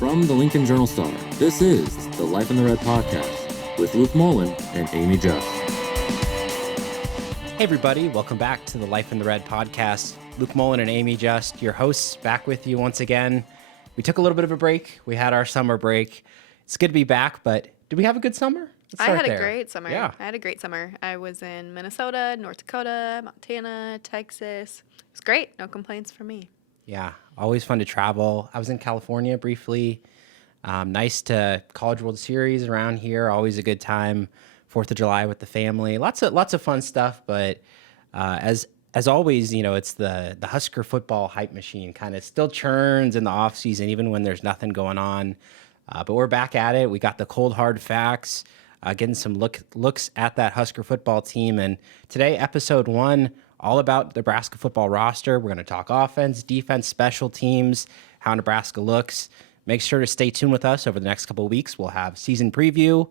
From the Lincoln Journal-Star, this is the Life in the Red podcast with Luke Mullen and Amy Just. Hey everybody, welcome back to the Life in the Red podcast. Luke Mullen and Amy Just, your hosts, back with you once again. We took a little bit of a break. We had our summer break. It's good to be back, but did we have a good summer? I had a great summer. Yeah. I had a great summer. I was in Minnesota, North Dakota, Montana, Texas. It was great. No complaints from me. Yeah, always fun to travel. I was in California briefly. Nice to College World Series around here. Always a good time. 4th of July with the family. Lots of fun stuff. But as always, you know, it's the Husker football hype machine kind of still churns in the off season, even when there's nothing going on. But we're back at it. We got the cold hard facts. Getting some looks at that Husker football team. And today, episode 1, all about the Nebraska football roster. We're going to talk offense, defense, special teams, how Nebraska looks. Make sure to stay tuned with us over the next couple of weeks. We'll have season preview,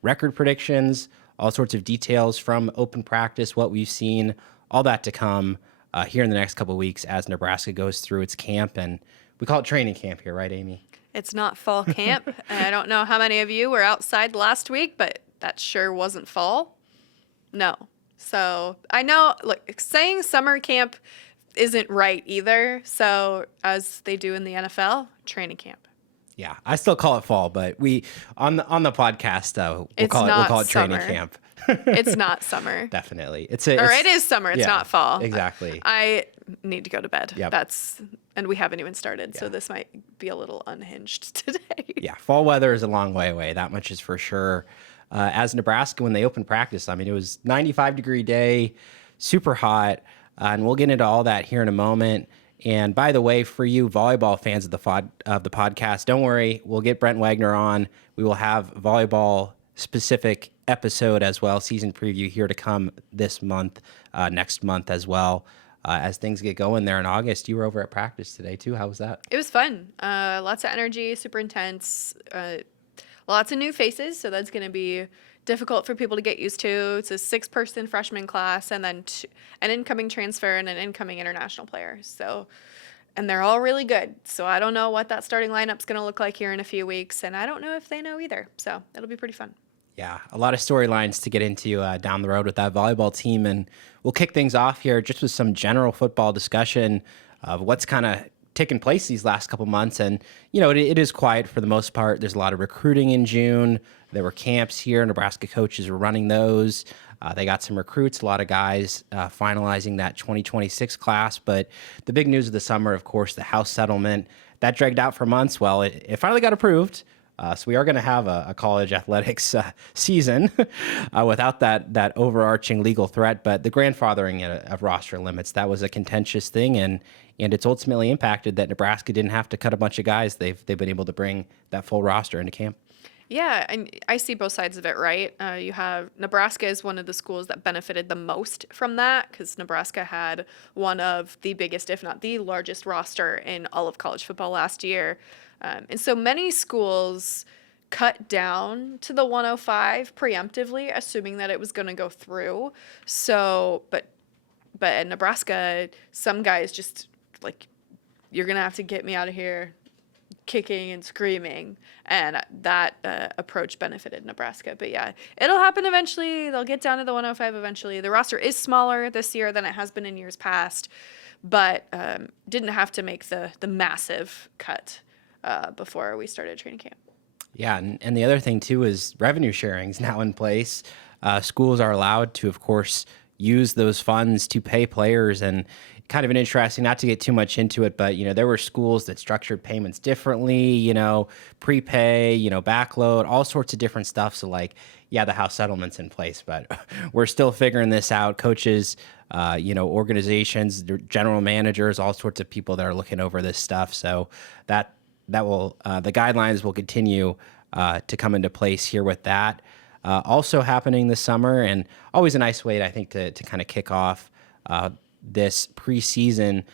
record predictions, all sorts of details from open practice, what we've seen, all that to come here in the next couple of weeks as Nebraska goes through its camp. And we call it training camp here, right, Amy? It's not fall camp. I don't know how many of you were outside last week, but that sure wasn't fall. No. So I know, look, saying summer camp isn't right either. So as they do in the NFL, training camp. Yeah, I still call it fall, but we on the podcast we'll call it training camp. It's not summer. Definitely, it is summer. It's not fall. Exactly. I need to go to bed. Yep. And we haven't even started, so this might be a little unhinged today. Yeah, fall weather is a long way away. That much is for sure. As Nebraska, when they opened practice, I mean, it was 95-degree day, super hot, and we'll get into all that here in a moment. And by the way, for you volleyball fans of the podcast, don't worry, we'll get Brent Wagner on. We will have volleyball-specific episode as well, season preview here to come this month, next month as well. As things get going there in August. You were over at practice today too. How was that? It was fun. Lots of energy, super intense. Lots of new faces, so that's going to be difficult for people to get used to. It's a 6-person freshman class, and then an incoming transfer and an incoming international player. So, and they're all really good. So I don't know what that starting lineup's going to look like here in a few weeks, and I don't know if they know either. So it'll be pretty fun. Yeah, a lot of storylines to get into down the road with that volleyball team. And we'll kick things off here just with some general football discussion of what's kind of taken place these last couple months. And, you know, it is quiet for the most part. There's a lot of recruiting in June. There were camps here. Nebraska coaches were running those. They got some recruits, a lot of guys finalizing that 2026 class. But the big news of the summer, of course, the House settlement. That dragged out for months. Well, it finally got approved. So we are going to have a college athletics season without that overarching legal threat. But the grandfathering of roster limits, that was a contentious thing, and it's ultimately impacted that Nebraska didn't have to cut a bunch of guys. They've been able to bring that full roster into camp. Yeah, and I see both sides of it, right? You have Nebraska is one of the schools that benefited the most from that because Nebraska had one of the biggest, if not the largest roster in all of college football last year. And so many schools cut down to the 105 preemptively, assuming that it was going to go through. So, but at Nebraska, some guys just like, you're going to have to get me out of here kicking and screaming. And that approach benefited Nebraska. But yeah, it'll happen eventually. They'll get down to the 105 eventually. The roster is smaller this year than it has been in years past, but didn't have to make the massive cut before we started training camp. Yeah, and the other thing, too, is revenue sharing is now in place. Schools are allowed to, of course, use those funds to pay players, and kind of an interesting, not to get too much into it, but, you know, there were schools that structured payments differently, you know, prepay, you know, backload, all sorts of different stuff. So, like, yeah, the House settlement's in place, but we're still figuring this out. Coaches, you know, organizations, general managers, all sorts of people that are looking over this stuff. So that will the guidelines will continue to come into place here with that. Also happening this summer, and always a nice way, I think, to kind of kick off this preseason.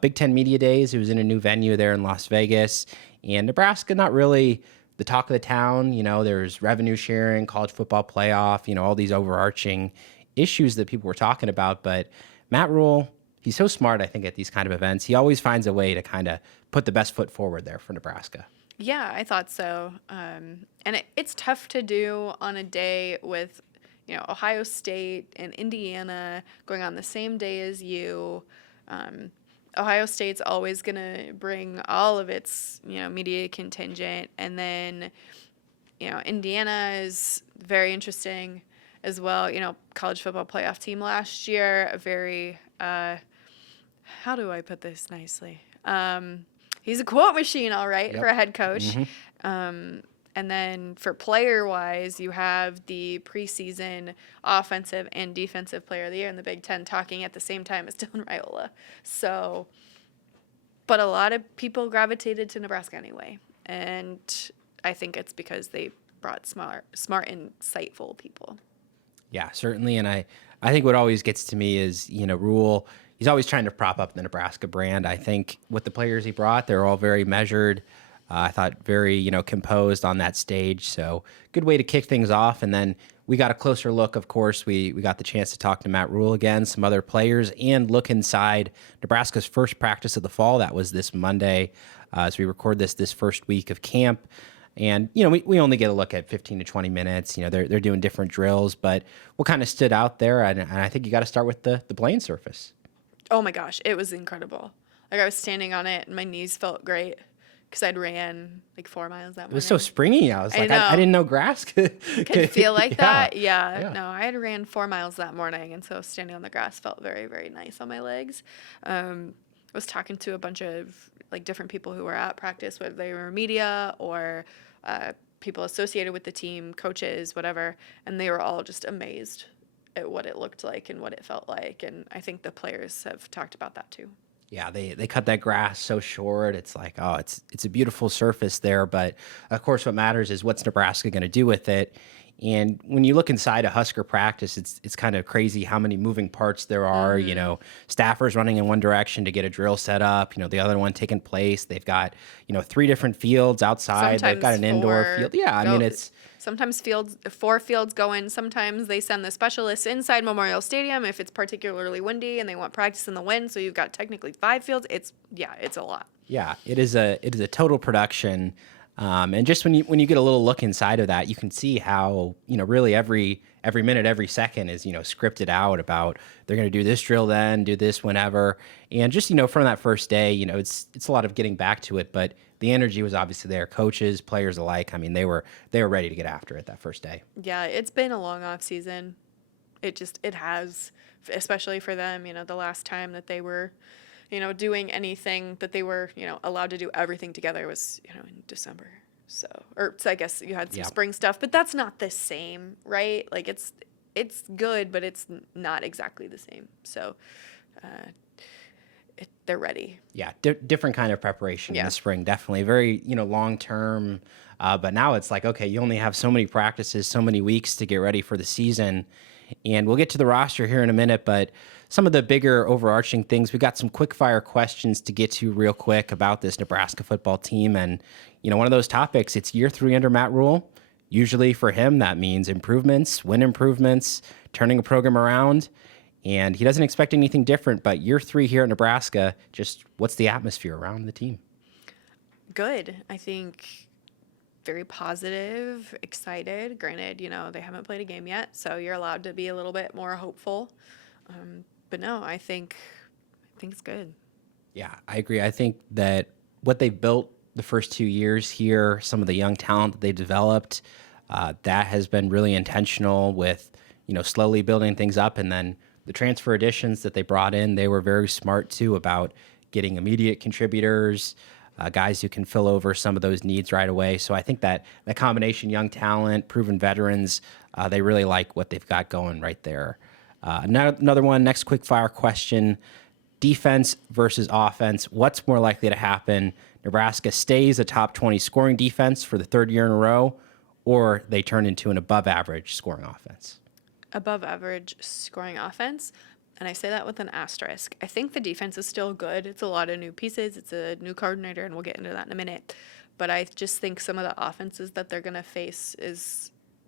Big Ten Media Days. It was in a new venue there in Las Vegas, and Nebraska not really the talk of the town. You know, there's revenue sharing, college football playoff, you know, all these overarching issues that people were talking about. But Matt Rhule, he's so smart, I think, at these kind of events. He always finds a way to kind of put the best foot forward there for Nebraska. Yeah, I thought so. And it's tough to do on a day with, Ohio State and Indiana going on the same day as you. Um, Ohio State's always going to bring all of its, media contingent. And then, Indiana is very interesting as well. College football playoff team last year, a very, how do I put this nicely? He's a quote machine, all right, for a head coach. And then for player wise, you have the preseason offensive and defensive player of the year in the Big Ten talking at the same time as Dylan Raiola. So, but a lot of people gravitated to Nebraska anyway. And I think it's because they brought smart, insightful people. Yeah, certainly. And I think what always gets to me is, Rhule, he's always trying to prop up the Nebraska brand. I think with the players he brought, they're all very measured. I thought very, composed on that stage. So good way to kick things off. And then we got a closer look. Of course, we got the chance to talk to Matt Rhule again, some other players, and look inside Nebraska's first practice of the fall. That was this Monday as we record this first week of camp. And, we only get a look at 15 to 20 minutes. They're doing different drills, but what kind of stood out there? And I think you got to start with the playing surface. Oh my gosh, it was incredible. Like I was standing on it and my knees felt great because I'd ran like 4 miles that morning. It was so springy. I was like, I didn't know grass could feel like that. Yeah. No, I had ran 4 miles that morning. And so standing on the grass felt very, very nice on my legs. I was talking to a bunch of like different people who were at practice, whether they were media or people associated with the team, coaches, whatever. And they were all just amazed at what it looked like and what it felt like. And I think the players have talked about that too. Yeah, they cut that grass so short. It's like, oh, it's a beautiful surface there. But of course, what matters is what's Nebraska going to do with it. And when you look inside a Husker practice, it's kind of crazy how many moving parts there are. Staffers running in one direction to get a drill set up. The other one taking place. They've got 3 different fields outside. Sometimes they've got an indoor field. Yeah, I mean it's. Sometimes 4 fields go in. Sometimes they send the specialists inside Memorial Stadium if it's particularly windy and they want practice in the wind. So you've got technically 5 fields. It's a lot. Yeah, it is a total production. And just when you get a little look inside of that, you can see how, really every minute, every second is, scripted out about they're going to do this drill then, do this whenever. And just, from that first day, it's a lot of getting back to it, but the energy was obviously there. Coaches, players alike. I mean, they were ready to get after it that first day. Yeah, it's been a long off season. It has, especially for them, the last time that they were, doing anything that they were, allowed to do everything together was, in December. So I guess you had some spring stuff, but that's not the same, right? Like it's good, but it's not exactly the same. So, they're ready. Yeah, different kind of preparation in the spring, definitely. Very, long term. But now it's like, okay, you only have so many practices, so many weeks to get ready for the season. And we'll get to the roster here in a minute, but some of the bigger overarching things, we got some quick-fire questions to get to real quick about this Nebraska football team. And, one of those topics, it's year 3 under Matt Rhule. Usually for him, that means improvements, win improvements, turning a program around. And he doesn't expect anything different, but year 3 here at Nebraska, just what's the atmosphere around the team? Good. I think very positive, excited. Granted, they haven't played a game yet, so you're allowed to be a little bit more hopeful. But no, I think it's good. Yeah, I agree. I think that what they've built the first 2 years here, some of the young talent that they developed, that has been really intentional with, slowly building things up. And then the transfer additions that they brought in, they were very smart too about getting immediate contributors, guys who can fill over some of those needs right away. So I think that combination, young talent, proven veterans, they really like what they've got going right there. Another one, next quick fire question, defense versus offense. What's more likely to happen? Nebraska stays a top 20 scoring defense for the 3rd year in a row, or they turn into an above average scoring offense? Above average scoring offense. And I say that with an asterisk. I think the defense is still good. It's a lot of new pieces. It's a new coordinator, and we'll get into that in a minute. But I just think some of the offenses that they're going to face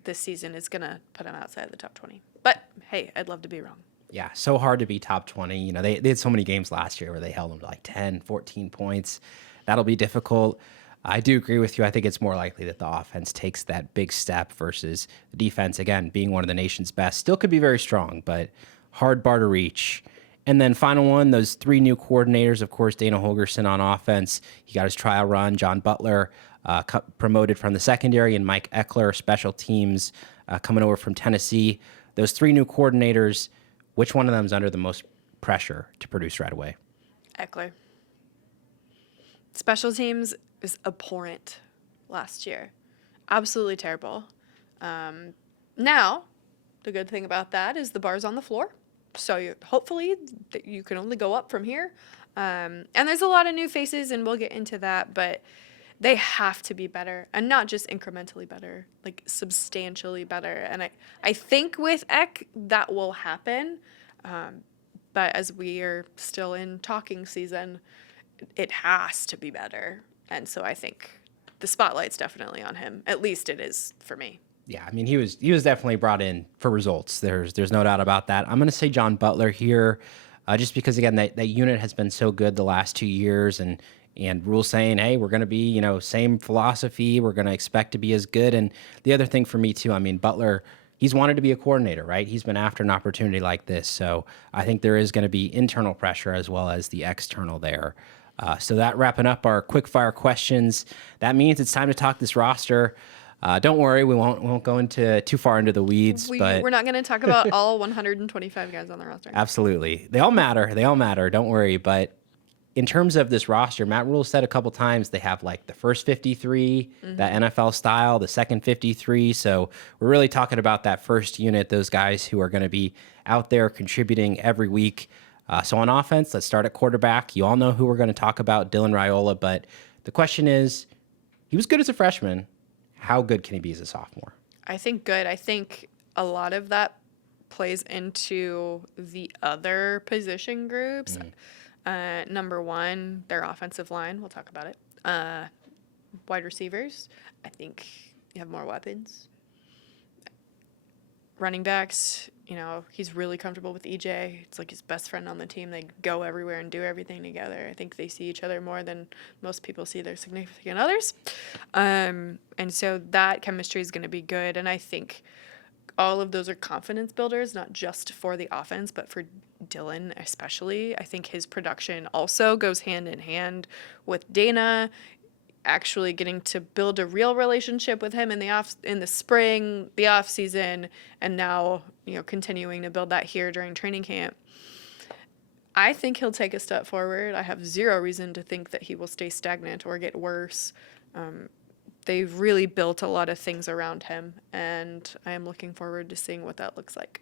this season is going to put them outside the top 20. But, hey, I'd love to be wrong. Yeah, so hard to be top 20. They had so many games last year where they held them to like 10, 14 points. That'll be difficult. I do agree with you. I think it's more likely that the offense takes that big step versus the defense, again, being one of the nation's best. Still could be very strong, but hard bar to reach. And then final one, those 3 new coordinators, of course, Dana Holgerson on offense. He got his trial run. John Butler promoted from the secondary, and Mike Eckler, special teams, coming over from Tennessee. Those 3 new coordinators, which one of them is under the most pressure to produce right away? Eckler. Special teams is abhorrent last year. Absolutely terrible. Now, the good thing about that is the bar's on the floor. So hopefully you can only go up from here. And there's a lot of new faces, and we'll get into that, but they have to be better, and not just incrementally better, like substantially better. And I think with Eck that will happen. But as we are still in talking season, it has to be better. And so I think the spotlight's definitely on him. At least it is for me. Yeah, I mean, he was definitely brought in for results. There's no doubt about that. I'm going to say John Butler here, just because, again, that unit has been so good the last 2 years, and Rhule saying, hey, we're going to be, same philosophy. We're going to expect to be as good. And the other thing for me, too, I mean, Butler, he's wanted to be a coordinator, right? He's been after an opportunity like this. So I think there is going to be internal pressure as well as the external there. So that wrapping up our quickfire questions. That means it's time to talk this roster. Don't worry, we won't go into too far into the weeds. But we're not going to talk about all 125 guys on the roster. Absolutely. They all matter. Don't worry. But in terms of this roster, Matt Rhule said a couple times they have like the first 53, that NFL style, the second 53. So we're really talking about that first unit, those guys who are going to be out there contributing every week. So on offense, let's start at quarterback. You all know who we're going to talk about, Dylan Raiola. But the question is, he was good as a freshman. How good can he be as a sophomore? I think good. I think a lot of that plays into the other position groups. Number one, their offensive line. We'll talk about it. Wide receivers. I think you have more weapons. Running backs, he's really comfortable with EJ. It's like his best friend on the team. They go everywhere and do everything together. I think they see each other more than most people see their significant others. And so that chemistry is going to be good. And I think all of those are confidence builders, not just for the offense, but for Dylan especially. I think his production also goes hand in hand with Dana actually getting to build a real relationship with him in the spring, the off season, and now, continuing to build that here during training camp. I think he'll take a step forward. I have zero reason to think that he will stay stagnant or get worse. They've really built a lot of things around him, and I am looking forward to seeing what that looks like.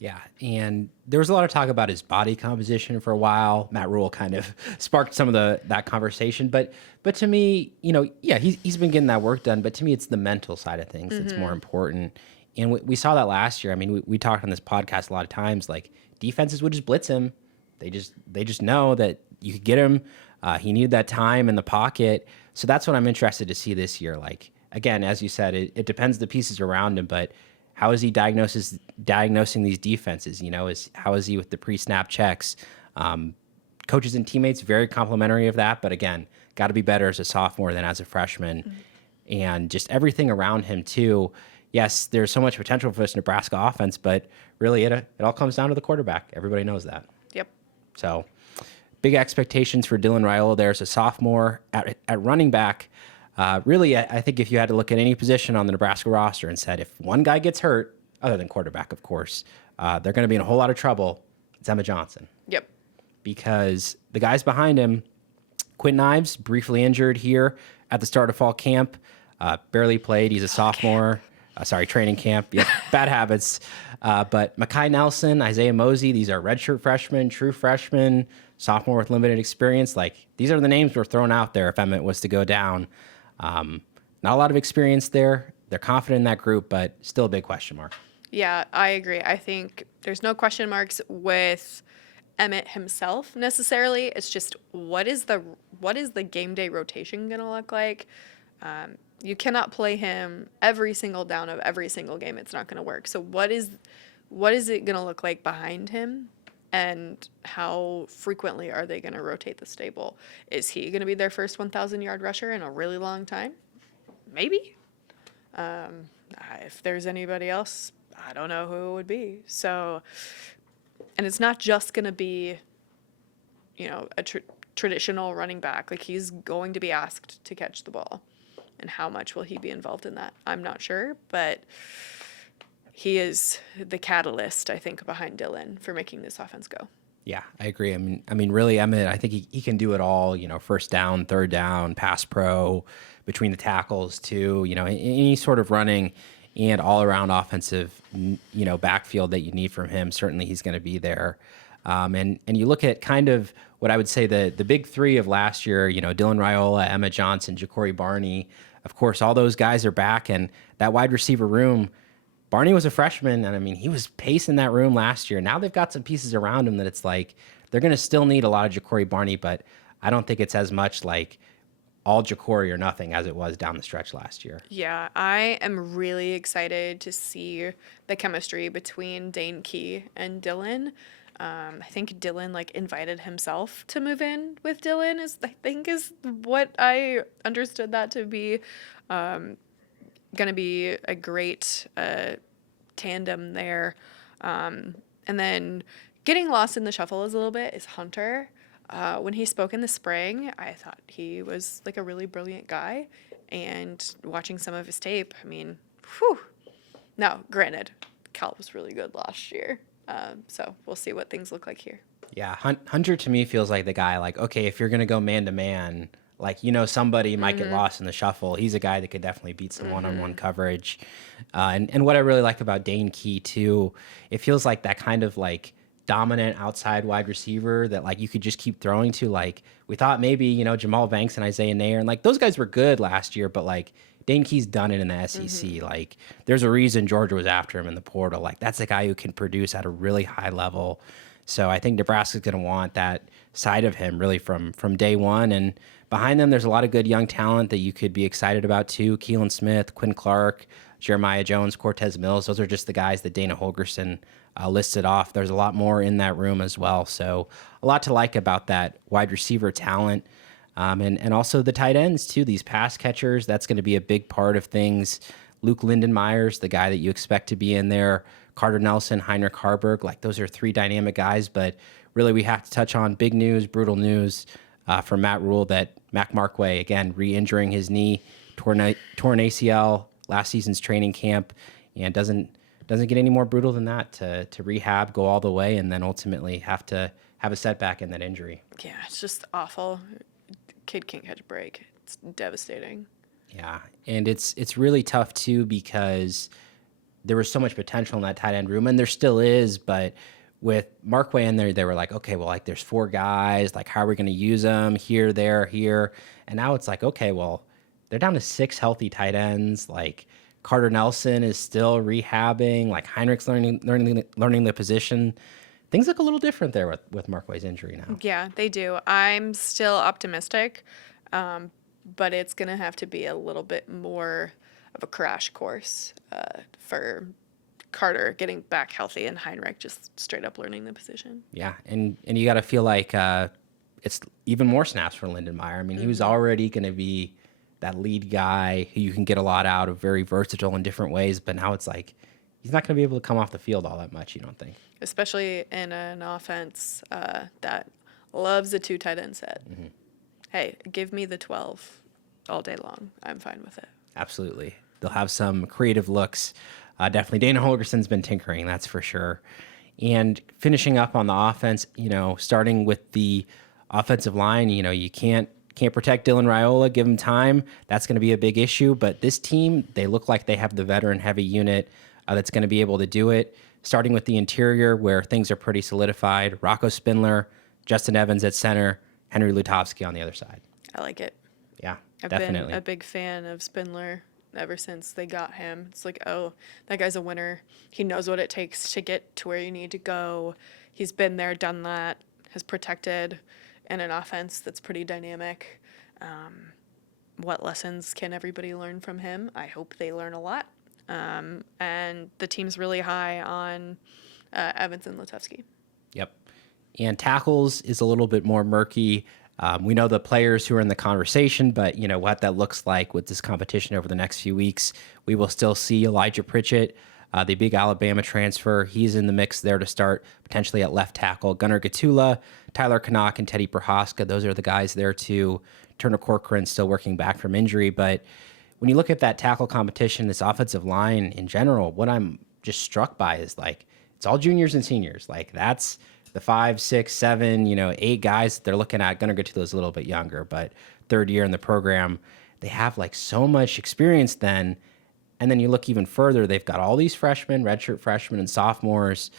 Yeah, and there was a lot of talk about his body composition for a while. Matt Rhule kind of sparked some of that conversation, but to me, he's been getting that work done. But to me, it's the mental side of things that's more important. And we saw that last year. I mean, we talked on this podcast a lot of times. Like, defenses would just blitz him. They just know that you could get him. He needed that time in the pocket. So that's what I'm interested to see this year. Like, again, as you said, it depends the pieces around him, but how is he diagnosing these defenses? How is he with the pre-snap checks? Coaches and teammates, very complimentary of that. But again, got to be better as a sophomore than as a freshman. And just everything around him, too. Yes, there's so much potential for this Nebraska offense, but really it all comes down to the quarterback. Everybody knows that. Yep. So big expectations for Dylan Raiola there as a sophomore at running back. Really, I think if you had to look at any position on the Nebraska roster and said, if one guy gets hurt, other than quarterback, of course, they're going to be in a whole lot of trouble. It's Emma Johnson. Yep. Because the guys behind him, Quentin Ives, briefly injured here at the start of fall camp, barely played. He's a sophomore. Training camp. Yep, bad habits. But Mekhi Nelson, Isaiah Mosey, these are redshirt freshmen, true freshmen, sophomore with limited experience. Like, these are the names we're throwing out there if Emmett was to go down. Not a lot of experience there. They're confident in that group, but still a big question mark. Yeah, I agree. I think there's no question marks with Emmett himself necessarily. It's just what is the game day rotation going to look like? You cannot play him every single down of every single game. It's not going to work. So what is it going to look like behind him? And how frequently are they going to rotate the stable? Is he going to be their first 1,000-yard rusher in a really long time? Maybe. If there's anybody else, I don't know who it would be. So, and it's not just going to be, a traditional running back. Like, he's going to be asked to catch the ball. And how much will he be involved in that? I'm not sure, but he is the catalyst, I think, behind Dylan for making this offense go. Yeah, I agree. I mean, really, Emmett, I think he can do it all, first down, third down, pass pro, between the tackles too, any sort of running and all around offensive, backfield that you need from him. Certainly he's going to be there. And you look at kind of what I would say the big three of last year, Dylan Raiola, Emma Johnson, Ja'Cory Barney. Of course, all those guys are back, and that wide receiver room, Barney was a freshman, and I mean, he was pacing that room last year. Now they've got some pieces around him that it's like they're going to still need a lot of Ja'Cory Barney, but I don't think it's as much like all Ja'Cory or nothing as it was down the stretch last year. Yeah, I am really excited to see the chemistry between Dane Key and Dylan. I think Dylan invited himself to move in with Dylan is what I understood that to be. Going to be a great tandem there. And then getting lost in the shuffle a little bit is Hunter. When he spoke in the spring, I thought he was a really brilliant guy. And watching some of his tape, I mean, whew. Now, granted, Cal was really good last year. So we'll see what things look like here. Yeah, Hunter to me feels like the guy, okay, if you're going to go man-to-man, somebody might get lost in the shuffle. He's a guy that could definitely beat some one-on-one coverage. And what I really like about Dane Key, too, it feels like that kind of, dominant outside wide receiver that, you could just keep throwing to. We thought maybe, Jamal Banks and Isaiah Nair, and, those guys were good last year, but, Dane Key's done it in the SEC. There's a reason Georgia was after him in the portal. That's a guy who can produce at a really high level. So I think Nebraska's going to want that side of him really from day one. And behind them, there's a lot of good young talent that you could be excited about too. Keelan Smith, Quinn Clark, Jeremiah Jones, Cortez Mills. Those are just the guys that Dana Holgerson listed off. There's a lot more in that room as well. So a lot to like about that wide receiver talent. And also the tight ends too, these pass catchers, that's going to be a big part of things. Luke Lindenmeyer's the guy that you expect to be in there. Carter Nelson, Heinrich Harburg, those are three dynamic guys, but really we have to touch on big news, brutal news from Matt Rhule that Mac Markway, again, re-injuring his knee, torn ACL last season's training camp, and doesn't get any more brutal than that to rehab, go all the way, and then ultimately have to have a setback in that injury. Yeah, it's just awful. Kid can't catch a break. It's devastating. Yeah, and it's really tough too because there was so much potential in that tight end room, and there still is, but with Markway in there, they were okay, well, there's four guys, how are we going to use them here, there, here? And now it's okay, well, they're down to 6 healthy tight ends. Carter Nelson is still rehabbing, Heinrich's learning the position. Things look a little different there with Markway's injury now. Yeah, they do. I'm still optimistic, but it's going to have to be a little bit more of a crash course for Carter getting back healthy and Heinrich just straight up learning the position. Yeah, and you got to feel it's even more snaps for Lindenmeyer. I mean, he was already going to be that lead guy who you can get a lot out of, very versatile in different ways, but now it's he's not going to be able to come off the field all that much, you don't think? Especially in an offense that loves a 2 tight end set. Mm-hmm. Hey, give me the 12 all day long. I'm fine with it. Absolutely. They'll have some creative looks. Definitely Dana Holgerson's been tinkering, that's for sure. And finishing up on the offense, starting with the offensive line, you can't protect Dylan Raiola, give him time. That's going to be a big issue. But this team, they look like they have the veteran-heavy unit that's going to be able to do it. Starting with the interior, where things are pretty solidified. Rocco Spindler, Justin Evans at center, Henry Lutovsky on the other side. I like it. Yeah, I've definitely. been a big fan of Spindler ever since they got him. It's oh, that guy's a winner. He knows what it takes to get to where you need to go. He's been there, done that, has protected in an offense that's pretty dynamic. What lessons can everybody learn from him? I hope they learn a lot. And the team's really high on Evans and Lutovsky. Yep. And tackles is a little bit more murky. We know the players who are in the conversation, but what that looks like with this competition over the next few weeks. We will still see Elijah Pritchett, the big Alabama transfer. He's in the mix there to start potentially at left tackle. Gunnar Gatula, Tyler Canuck, and Teddy Prohaska. Those are the guys there too. Turner Corcoran still working back from injury. But when you look at that tackle competition, this offensive line in general, what I'm just struck by is it's all juniors and seniors. That's the 5, 6, 7, 8 guys that they're looking at. Gunnar Gatula's a little bit younger, but third year in the program. They have so much experience then. And then you look even further, they've got all these freshmen, redshirt freshmen and sophomores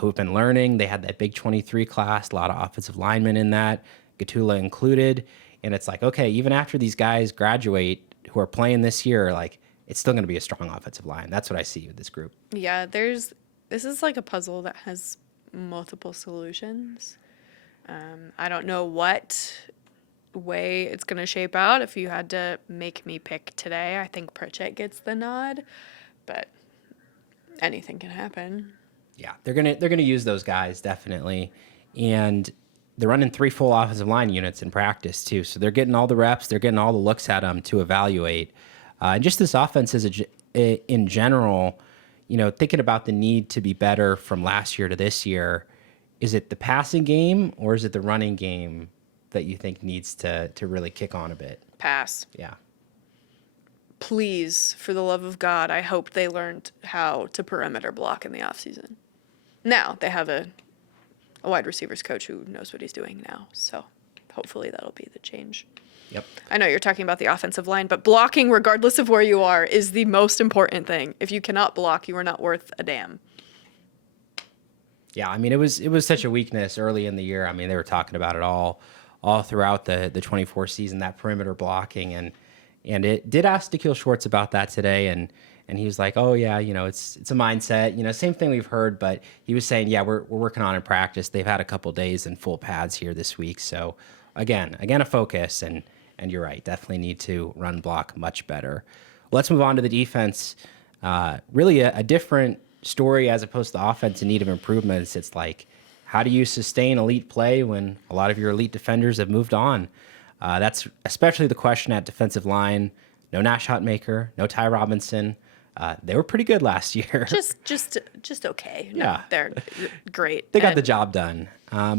who have been learning. They had that big 23 class, a lot of offensive linemen in that, Gatula included. And it's okay, even after these guys graduate who are playing this year, it's still going to be a strong offensive line. That's what I see with this group. Yeah, this is a puzzle that has multiple solutions. I don't know what way it's going to shape out. If you had to make me pick today, I think Pritchett gets the nod, but anything can happen. Yeah, they're gonna use those guys definitely, and they're running 3 full offensive line units in practice too. So they're getting all the reps, they're getting all the looks at them to evaluate, and just this offense in general. Thinking about the need to be better from last year to this year, is it the passing game or is it the running game that you think needs to really kick on a bit? Pass. Yeah. Please, for the love of God, I hope they learned how to perimeter block in the offseason. Now, they have a wide receivers coach who knows what he's doing now, so hopefully that'll be the change. Yep. I know you're talking about the offensive line, but blocking, regardless of where you are, is the most important thing. If you cannot block, you are not worth a damn. Yeah, it was such a weakness early in the year. They were talking about it all throughout the 24 season, that perimeter blocking, and it did ask Da'Keel Schwartz about that today, and he was like, oh yeah, it's a mindset, same thing we've heard, but he was saying, yeah, we're working on it in practice. They've had a couple days in full pads here this week, so again a focus, and you're right, definitely need to run block much better. Let's move on to the defense. Really a different story as opposed to the offense in need of improvements. It's how do you sustain elite play when a lot of your elite defenders have moved on? That's especially the question at defensive line. No Nash Hutmaker, no Ty Robinson. They were pretty good last year. Just okay. No, Yeah. they're great. They got the job done.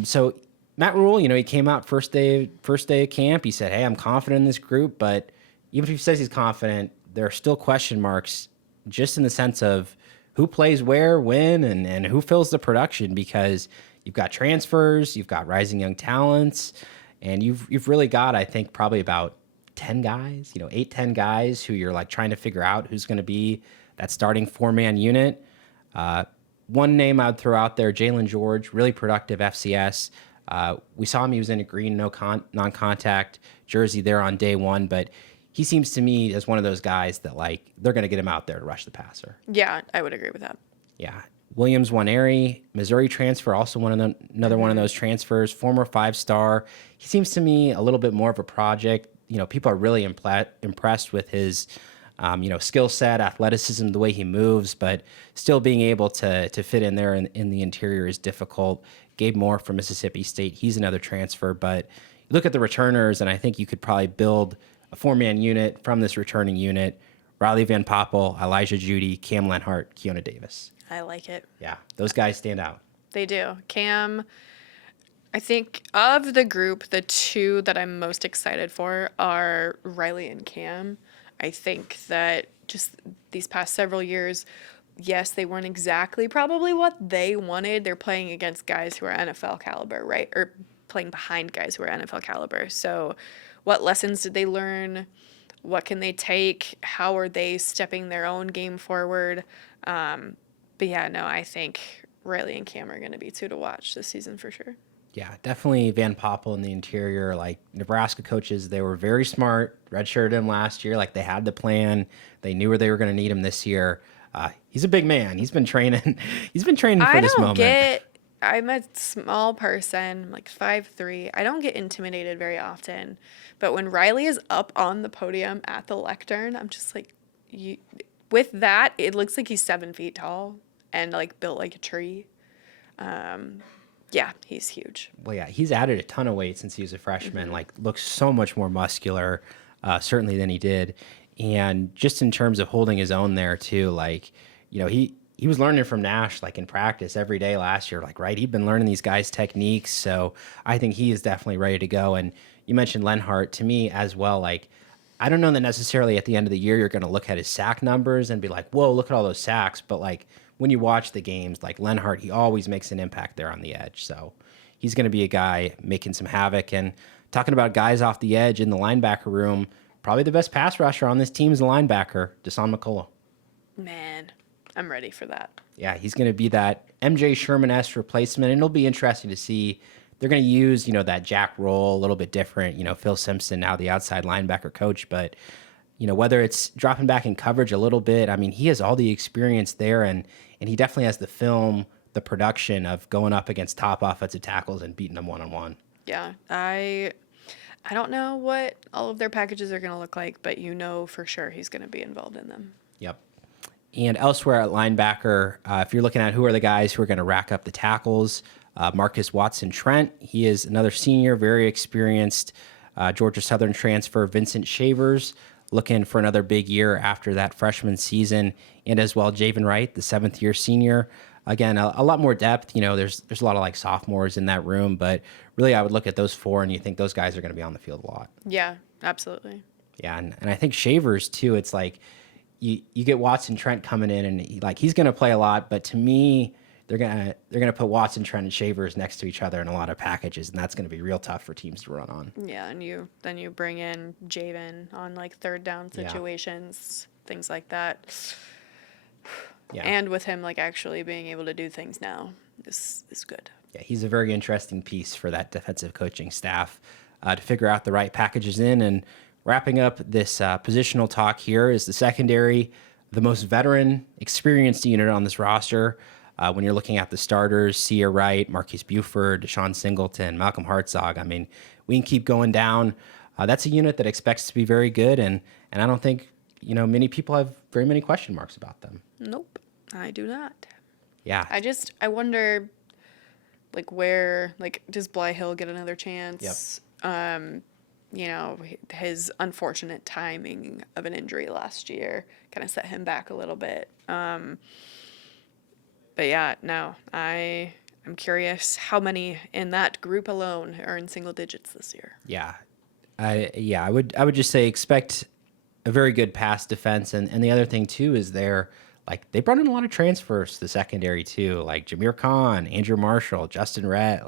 So Matt Rhule, he came out first day of camp. He said, hey, I'm confident in this group. But even if he says he's confident, there are still question marks just in the sense of who plays where, when, and who fills the production, because you've got transfers, you've got rising young talents, and you've really got, I think, probably about 10 guys, 8, 10 guys who you're trying to figure out who's going to be that starting 4-man unit. One name I'd throw out there, Jalen George, really productive FCS. We saw him, he was in a green non-contact jersey there on day one, but he seems to me as one of those guys that they're going to get him out there to rush the passer. Yeah, I would agree with that. Yeah. Williams Waneri, Missouri transfer, also another one of those transfers, former 5-star. He seems to me a little bit more of a project. People are really impressed with his, skill set, athleticism, the way he moves, but still being able to fit in there in the interior is difficult. Gabe Moore from Mississippi State, he's another transfer, but you look at the returners, and I think you could probably build a 4-man unit from this returning unit. Riley Van Poppel, Elijah Judy, Cam Lenhart, Keona Davis. I like it. Yeah, those guys stand out. They do. Cam, I think of the group, the 2 that I'm most excited for are Riley and Cam. I think that just these past several years, yes, they weren't exactly probably what they wanted. They're playing against guys who are NFL caliber, right? Or playing behind guys who are NFL caliber. So what lessons did they learn? What can they take? How are they stepping their own game forward? But yeah, no, I think Riley and Cam are going to be 2 to watch this season for sure. Yeah, definitely Van Poppel in the interior. Nebraska coaches, they were very smart, redshirted him last year. They had the plan. They knew where they were going to need him this year. He's a big man. He's been training. He's been training for this moment. I'm a small person, 5'3". I don't get intimidated very often. But when Riley is up on the podium at the lectern, I'm just with that, it looks like he's 7 feet tall and built like a tree. Yeah, he's huge. Well, yeah, he's added a ton of weight since he was a freshman. Like, looks so much more muscular, certainly than he did. And just in terms of holding his own there too, like, he was learning from Nash like in practice every day last year. Like, right, he'd been learning these guys' techniques. So I think he is definitely ready to go. And you mentioned Lenhart to me as well. Like, I don't know that necessarily at the end of the year you're going to look at his sack numbers and be like, whoa, look at all those sacks. But like when you watch the games, like Lenhart, he always makes an impact there on the edge. So he's going to be a guy making some havoc. And talking about guys off the edge in the linebacker room, probably the best pass rusher on this team is a linebacker, Deshaun McCullough. Man, I'm ready for that. Yeah, he's going to be that MJ Sherman-esque replacement, and it'll be interesting to see. They're going to use, that Jack role a little bit different. Phil Simpson, now the outside linebacker coach, but, whether it's dropping back in coverage a little bit, I mean, he has all the experience there, and he definitely has the film, the production of going up against top offensive tackles and beating them one-on-one. Yeah, I don't know what all of their packages are going to look like, but for sure he's going to be involved in them. Yep. And elsewhere at linebacker, if you're looking at who are the guys who are going to rack up the tackles, Marcus Watson-Trent, he is another senior, very experienced Georgia Southern transfer. Vincent Shavers, looking for another big year after that freshman season. And as well, Javen Wright, the seventh-year senior. Again, a lot more depth. There's a lot of like sophomores in that room, but really I would look at those four and you think those guys are going to be on the field a lot. Yeah, absolutely. Yeah, and I think Shavers too, it's like you get Watson-Trent coming in and he's going to play a lot, but to me, they're gonna put Watson-Trent and Shavers next to each other in a lot of packages, and that's going to be real tough for teams to run on. Yeah, and then you bring in Javen on like third down situations, things like that. Yeah. And with him like actually being able to do things now is good. Yeah, he's a very interesting piece for that defensive coaching staff to figure out the right packages in. And wrapping up this positional talk here is the secondary, the most veteran, experienced unit on this roster. When you're looking at the starters, Sia Wright, Marquise Buford, Deshaun Singleton, Malcolm Hartzog, I mean, we can keep going down. That's a unit that expects to be very good, and I don't think many people have very many question marks about them. Nope, I do not. Yeah. I wonder, where does Bly Hill get another chance? Yep. His unfortunate timing of an injury last year kind of set him back a little bit. But yeah, no, I'm curious how many in that group alone are in single digits this year. Yeah. I would just say expect a very good pass defense. And the other thing too is they brought in a lot of transfers to the secondary too, like Jameer Khan, Andrew Marshall, Justin Rhett.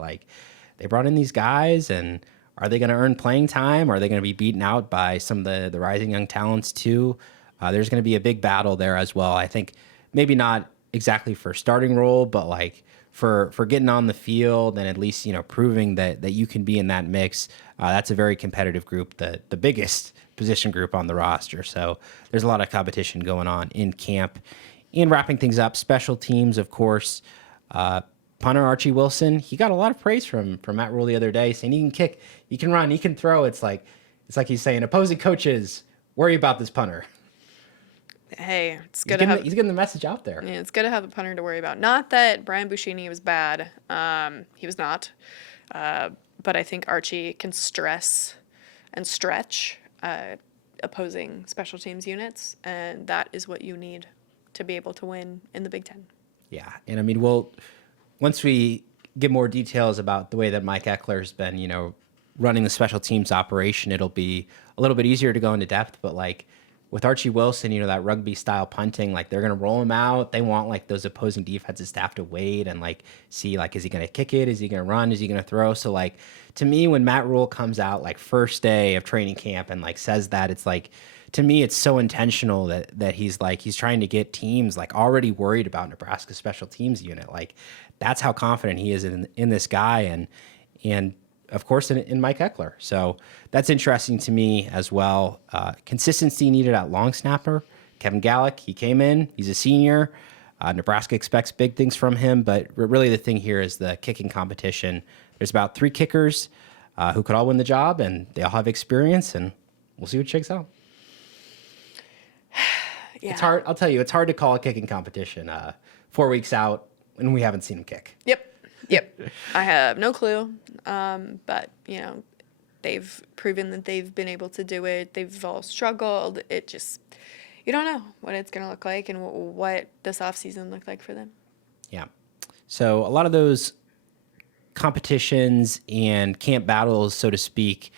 They brought in these guys, and are they going to earn playing time? Are they going to be beaten out by some of the rising young talents too? There's going to be a big battle there as well. I think maybe not exactly for starting role, but for getting on the field and at least proving that you can be in that mix. That's a very competitive group, the biggest position group on the roster. So there's a lot of competition going on in camp. And wrapping things up, special teams, of course. Punter Archie Wilson, he got a lot of praise from Matt Rhule the other day, saying he can kick, he can run, he can throw. It's like he's saying, opposing coaches, worry about this punter. Hey, it's good he's getting the message out there. Yeah, it's good to have a punter to worry about. Not that Brian Buschini was bad. He was not. But I think Archie can stress and stretch opposing special teams units, and that is what you need to be able to win in the Big Ten. Yeah, and I mean, once we get more details about the way that Mike Eckler's been, running the special teams operation, it'll be a little bit easier to go into depth, but with Archie Wilson, that rugby style punting, they're going to roll him out. They want those opposing defensive staff to wait and see is he going to kick it? Is he going to run? Is he going to throw? So to me, when Matt Rhule comes out first day of training camp and says that, it's to me, it's so intentional that he's trying to get teams already worried about Nebraska's special teams unit. That's how confident he is in this guy and of course, in Mike Eckler. So that's interesting to me as well. Consistency needed at long snapper. Kevin Gallick, he came in. He's a senior. Nebraska expects big things from him, but really the thing here is the kicking competition. There's about 3 kickers who could all win the job, and they all have experience, and we'll see what shakes out. Yeah. It's hard. I'll tell you, it's hard to call a kicking competition 4 weeks out when we haven't seen him kick. Yep. Yep. I have no clue. But, you know, they've proven that they've been able to do it. They've all struggled. It just, you don't know what it's going to look like and what this offseason looked like for them. Yeah. So a lot of those competitions and camp battles, so to speak,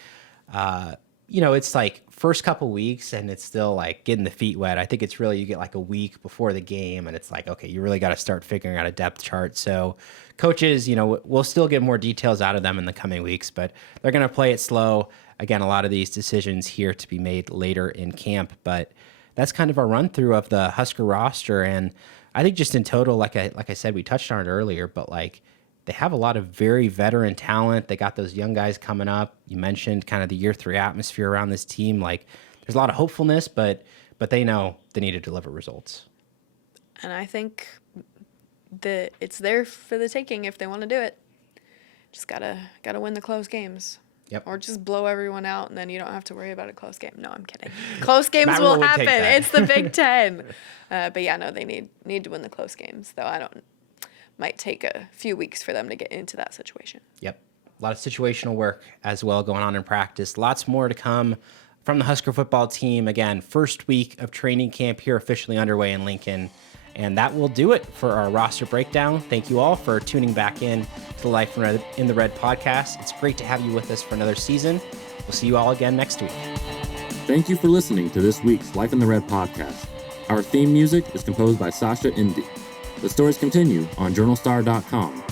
it's like first couple weeks and it's still like getting the feet wet. I think it's really, you get like a week before the game and it's like, okay, you really got to start figuring out a depth chart. So coaches, we'll still get more details out of them in the coming weeks, but they're going to play it slow. Again, a lot of these decisions here to be made later in camp, but that's kind of a run through of the Husker roster. And I think just in total, like I said, we touched on it earlier, but like, they have a lot of very veteran talent. They got those young guys coming up. You mentioned kind of the year 3 atmosphere around this team. Like there's a lot of hopefulness, but they know they need to deliver results. And I think that it's there for the taking if they want to do it. Just gotta win the close games. Yep. Or just blow everyone out, and then you don't have to worry about a close game. No, I'm kidding. Close games Matt Rhule will would happen. take that. It's the Big Ten. But yeah, no, they need to win the close games. Though might take a few weeks for them to get into that situation. Yep. A lot of situational work as well going on in practice. Lots more to come from the Husker football team. Again, first week of training camp here officially underway in Lincoln. And that will do it for our roster breakdown. Thank you all for tuning back in to the Life in the Red podcast. It's great to have you with us for another season. We'll see you all again next week. Thank you for listening to this week's Life in the Red podcast. Our theme music is composed by Sasha Indy. The stories continue on journalstar.com.